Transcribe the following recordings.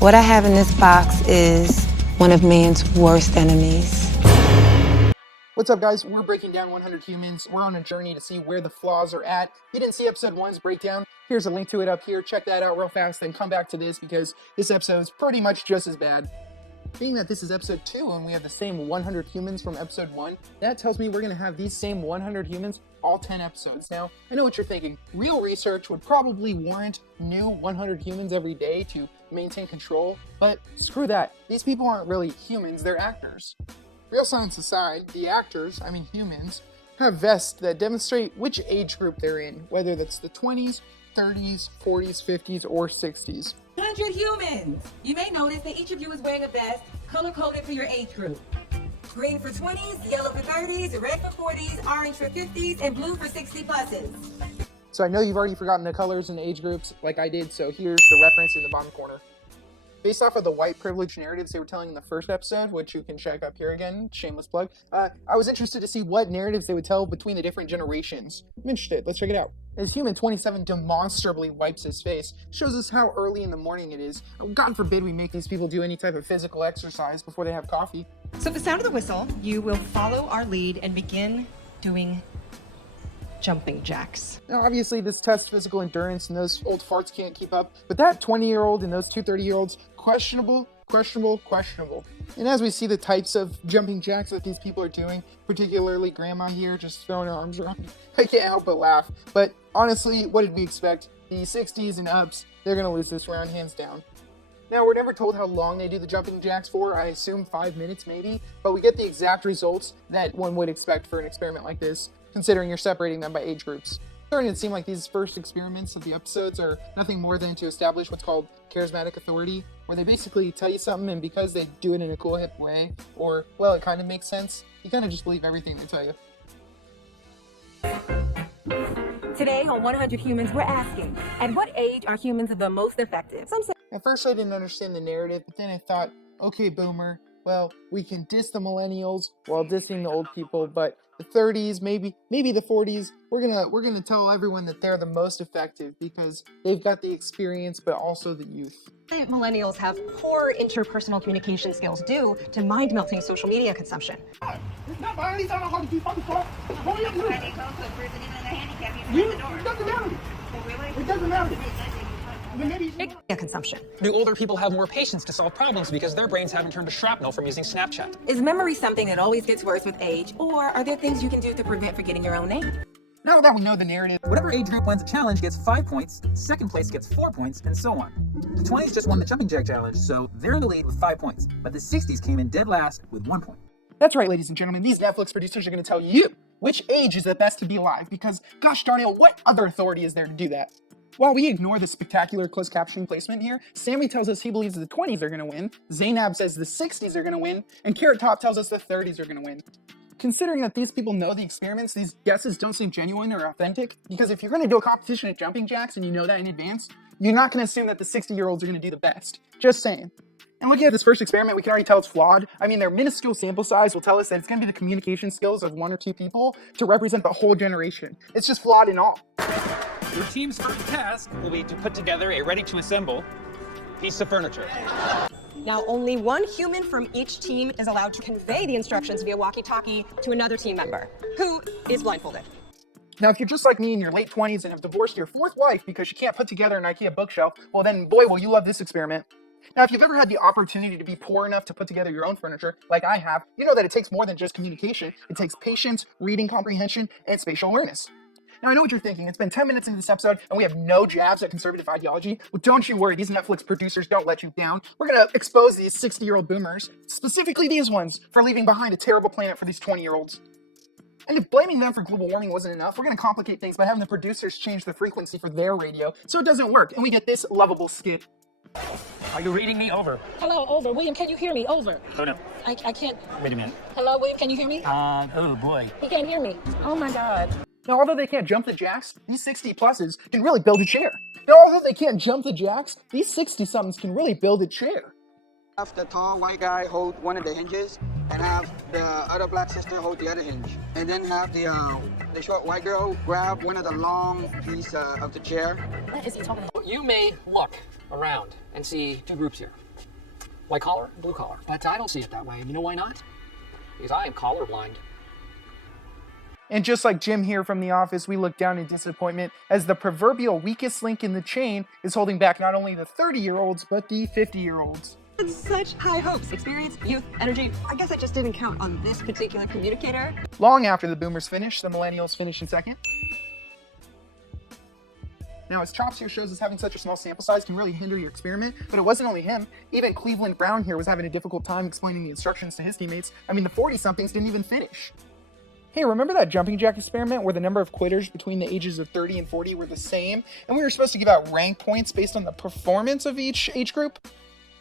What I have in this box is one of man's worst enemies. What's up, guys? We're breaking down 100 Humans. We're on a journey to see where the flaws are at. If you didn't see episode 1's breakdown, here's a link to it up here. Check that out real fast, then come back to this because this episode is pretty much just as bad. Being that this is episode 2 and we have the same 100 humans from episode 1, that tells me we're going to have these same 100 humans all 10 episodes. Now, I know what you're thinking. Real research would probably warrant new 100 humans every day to maintain control, but screw that. These people aren't really humans, they're actors. Real science aside, the actors, I mean humans, have vests that demonstrate which age group they're in, whether that's the 20s, 30s, 40s, 50s, or 60s. 100 humans! You may notice that each of you is wearing a vest color-coded for your age group. Green for 20s, yellow for 30s, red for 40s, orange for 50s, and blue for 60 pluses. So I know you've already forgotten the colors and the age groups like I did, so here's the reference in the bottom corner. Based off of the white privilege narratives they were telling in the first episode, which you can check up here again, shameless plug, I was interested to see what narratives they would tell between the different generations. I'm interested, let's check it out. As Human 27 demonstrably wipes his face, shows us how early in the morning it is. God forbid we make these people do any type of physical exercise before they have coffee. So at the sound of the whistle, you will follow our lead and begin doing jumping jacks. Now, obviously, this tests physical endurance, and those old farts can't keep up. But that 20-year-old and those two 30-year-olds, questionable. And as we see the types of jumping jacks that these people are doing, particularly Grandma here, just throwing her arms around, I can't help but laugh. But honestly, what did we expect? The 60s and ups, they're gonna lose this round hands down. Now, we're never told how long they do the jumping jacks for. I assume 5 minutes maybe, but we get the exact results that one would expect for an experiment like this, considering you're separating them by age groups. It's starting to seem like these first experiments of the episodes are nothing more than to establish what's called charismatic authority, where they basically tell you something, and because they do it in a cool, hip way, or, well, it kind of makes sense, you kind of just believe everything they tell you. Today on 100 Humans, we're asking, at what age are humans the most effective? Some say At first I didn't understand the narrative, but then I thought, okay, boomer, well, we can diss the millennials while dissing the old people, but the 30s, maybe the 40s, we're gonna tell everyone that they're the most effective because they've got the experience but also the youth. Millennials have poor interpersonal communication skills due to mind-melting social media consumption. It's not by any time I want to do fucking stuff. Hurry up, When you go to a person, even in a handicap, you can it the door. doesn't matter. Oh, really? It doesn't matter. Then maybe Media consumption. Do older people have more patience to solve problems because their brains haven't turned to shrapnel from using Snapchat? is memory something that always gets worse with age, or are there things you can do to prevent forgetting your own name? Now that we know the narrative, Whatever age group wins a challenge gets 5 points, second place gets 4 points, and so on. The 20s just won the jumping jack challenge, so they're in the lead with 5 points, but the 60s came in dead last with 1 point. that's right, ladies and gentlemen, these Netflix producers are gonna tell you which age is the best to be alive because, gosh darn it, what other authority is there to do that? While we ignore the spectacular closed captioning placement here, Sammy tells us he believes the 20s are going to win, Zainab says the 60s are going to win, and Carrot Top tells us the 30s are going to win. Considering that these people know the experiments, these guesses don't seem genuine or authentic, because if you're going to do a competition at jumping jacks and you know that in advance, you're not going to assume that the 60-year-olds are going to do the best. Just saying. And looking at this first experiment, we can already tell it's flawed. I mean, their minuscule sample size will tell us that it's going to be the communication skills of 1 or 2 people to represent the whole generation. It's just flawed in all. Your team's first task will be to put together a ready-to-assemble piece of furniture. Now, only one human from each team is allowed to convey the instructions via walkie-talkie to another team member, who is blindfolded. Now, if you're just like me in your late 20s and have divorced your 4th wife because she can't put together an IKEA bookshelf, well then, boy, will you love this experiment. Now, if you've ever had the opportunity to be poor enough to put together your own furniture, like I have, you know that it takes more than just communication. It takes patience, reading comprehension, and spatial awareness. Now, I know what you're thinking. It's been 10 minutes into this episode, and we have no jabs at conservative ideology. Well, don't you worry. These Netflix producers don't let you down. We're going to expose these 60-year-old boomers, specifically these ones, for leaving behind a terrible planet for these 20-year-olds. And if blaming them for global warming wasn't enough, we're going to complicate things by having the producers change the frequency for their radio so it doesn't work, and we get this lovable skit. Are you reading me? Over. Hello, over. William, can you hear me? Over. Oh, no. I can't. Wait a minute. Hello, William, can you hear me? Oh, boy. He can't hear me. Oh my God. Now, although they can't jump the jacks, these 60-pluses can really build a chair. Now, although they can't jump the jacks, these 60-somethings can really build a chair. Have the tall white guy hold one of the hinges and have the other black sister hold the other hinge, and then have the short white girl grab one of the long piece of the chair. What is he talking about? You may look around and see two groups here. White collar and blue collar. But I don't see it that way. And you know why not? Because I am colorblind. And just like Jim here from The Office, we look down in disappointment as the proverbial weakest link in the chain is holding back not only the 30-year-olds, but the 50-year-olds. Such high hopes, experience, youth, energy. I guess I just didn't count on this particular communicator. Long after the boomers finish, the millennials finish in second. Now, as Chops here shows us, having such a small sample size can really hinder your experiment, but it wasn't only him. Even Cleveland Brown here was having a difficult time explaining the instructions to his teammates. I mean, the 40-somethings didn't even finish. Hey, remember that jumping jack experiment where the number of quitters between the ages of 30 and 40 were the same, and we were supposed to give out rank points based on the performance of each age group?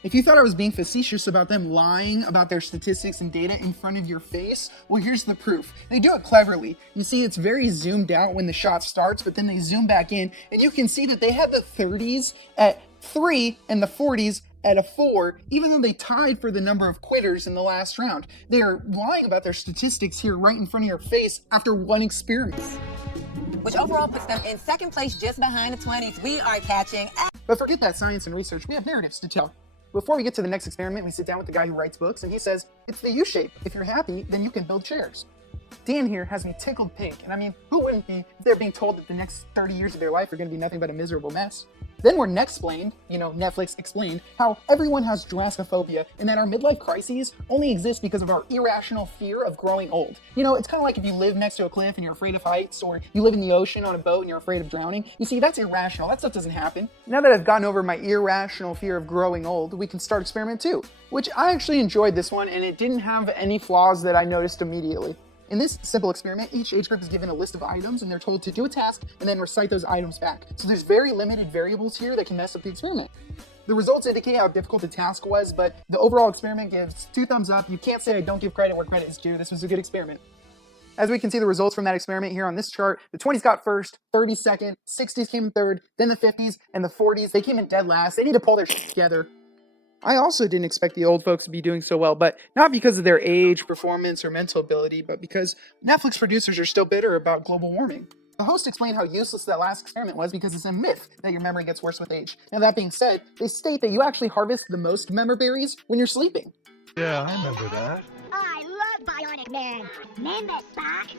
If you thought I was being facetious about them lying about their statistics and data in front of your face, well, here's the proof. They do it cleverly. You see, it's very zoomed out when the shot starts, but then they zoom back in, and you can see that they had the 30s at 3 and the 40s at a 4, even though they tied for the number of quitters in the last round. They are lying about their statistics here right in front of your face after one experiment. Which overall puts them in second place just behind the 20s. We are catching. But forget that science and research, we have narratives to tell. Before we get to the next experiment, we sit down with the guy who writes books, and he says, it's the U-shape. If you're happy, then you can build chairs. Dan here has me tickled pink, and I mean, who wouldn't be if they're being told that the next 30 years of their life are going to be nothing but a miserable mess? Then we're explained, Netflix explained, how everyone has Jurassicophobia and that our midlife crises only exist because of our irrational fear of growing old. It's kind of like if you live next to a cliff and you're afraid of heights, or you live in the ocean on a boat and you're afraid of drowning. You see, that's irrational. That stuff doesn't happen. Now that I've gotten over my irrational fear of growing old, we can start experiment 2, which I actually enjoyed this one, and it didn't have any flaws that I noticed immediately. In this simple experiment, each age group is given a list of items and they're told to do a task and then recite those items back. So there's very limited variables here that can mess up the experiment. The results indicate how difficult the task was, but the overall experiment gives 2 thumbs up. You can't say I don't give credit where credit is due. This was a good experiment. As we can see the results from that experiment here on this chart, the 20s got first, 30s second, 60s came in third, then the 50s and the 40s, they came in dead last. They need to pull their shit together. I also didn't expect the old folks to be doing so well, but not because of their age, performance, or mental ability, but because Netflix producers are still bitter about global warming. The host explained how useless that last experiment was because it's a myth that your memory gets worse with age. Now that being said, they state that you actually harvest the most member berries when you're sleeping. Yeah, I remember that. I love Bionic Man. Remember Spock?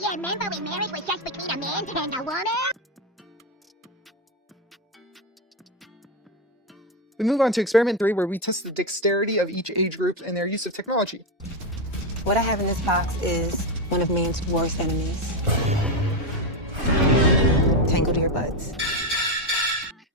Yeah, remember when marriage was just between a man and a woman? We move on to experiment 3, where we test the dexterity of each age group and their use of technology. What I have in this box is one of man's worst enemies. Tangled earbuds.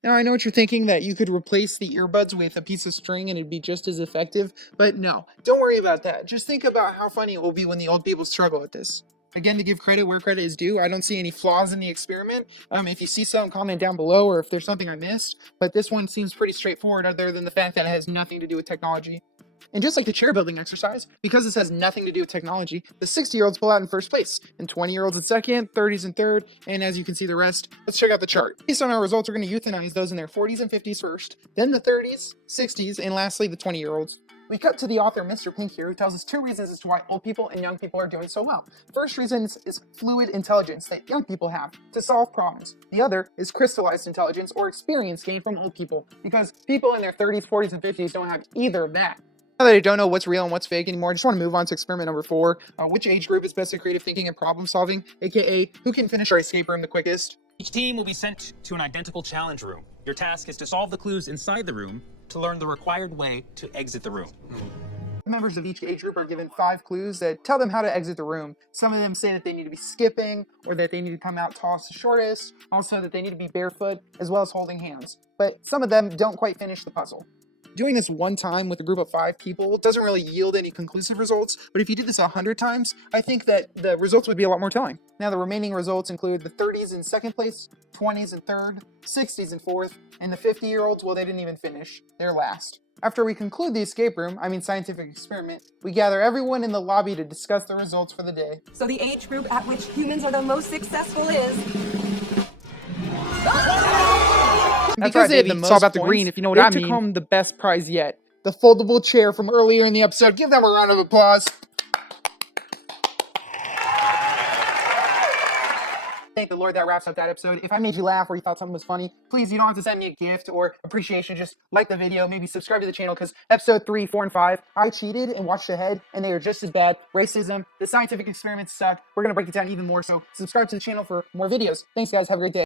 Now, I know what you're thinking, that you could replace the earbuds with a piece of string and it'd be just as effective, but no, don't worry about that. Just think about how funny it will be when the old people struggle with this. Again, to give credit where credit is due, I don't see any flaws in the experiment. If you see some, comment down below, or if there's something I missed, but this one seems pretty straightforward other than the fact that it has nothing to do with technology. And just like the chair building exercise, because this has nothing to do with technology, the 60-year-olds pull out in first place, and 20-year-olds in second, 30s in third, and as you can see the rest, let's check out the chart. Based on our results, we're going to euthanize those in their 40s and 50s first, then the 30s, 60s, and lastly the 20-year-olds. We cut to the author, Mr. Pink here, who tells us 2 reasons as to why old people and young people are doing so well. First reason is fluid intelligence that young people have to solve problems. The other is crystallized intelligence or experience gained from old people, because people in their 30s, 40s, and 50s don't have either of that. Now that I don't know what's real and what's fake anymore, I just want to move on to experiment number 4. Which age group is best at creative thinking and problem solving, aka who can finish our escape room the quickest? Each team will be sent to an identical challenge room. Your task is to solve the clues inside the room to learn the required way to exit the room. The members of each age group are given 5 clues that tell them how to exit the room. Some of them say that they need to be skipping, or that they need to come out tallest to shortest, also that they need to be barefoot, as well as holding hands. But some of them don't quite finish the puzzle. Doing this one time with a group of 5 people doesn't really yield any conclusive results, but if you did this 100 times, I think that the results would be a lot more telling. Now the remaining results include the 30s in second place, 20s in third, 60s in fourth, and the 50-year-olds, well, they didn't even finish. They're last. After we conclude the escape room, scientific experiment, we gather everyone in the lobby to discuss the results for the day. So the age group at which humans are the most successful is... Because they had the most about the green, if you know what I mean. They took home the best prize yet. the foldable chair from earlier in the episode. Give them a round of applause. Thank the Lord, that wraps up that episode. If I made you laugh or you thought something was funny, please, you don't have to send me a gift or appreciation. Just like the video, maybe subscribe to the channel, because episode 3, 4, and 5, I cheated and watched ahead, and they are just as bad. Racism, the scientific experiments suck. We're going to break it down even more, so subscribe to the channel for more videos. Thanks, guys. Have a great day.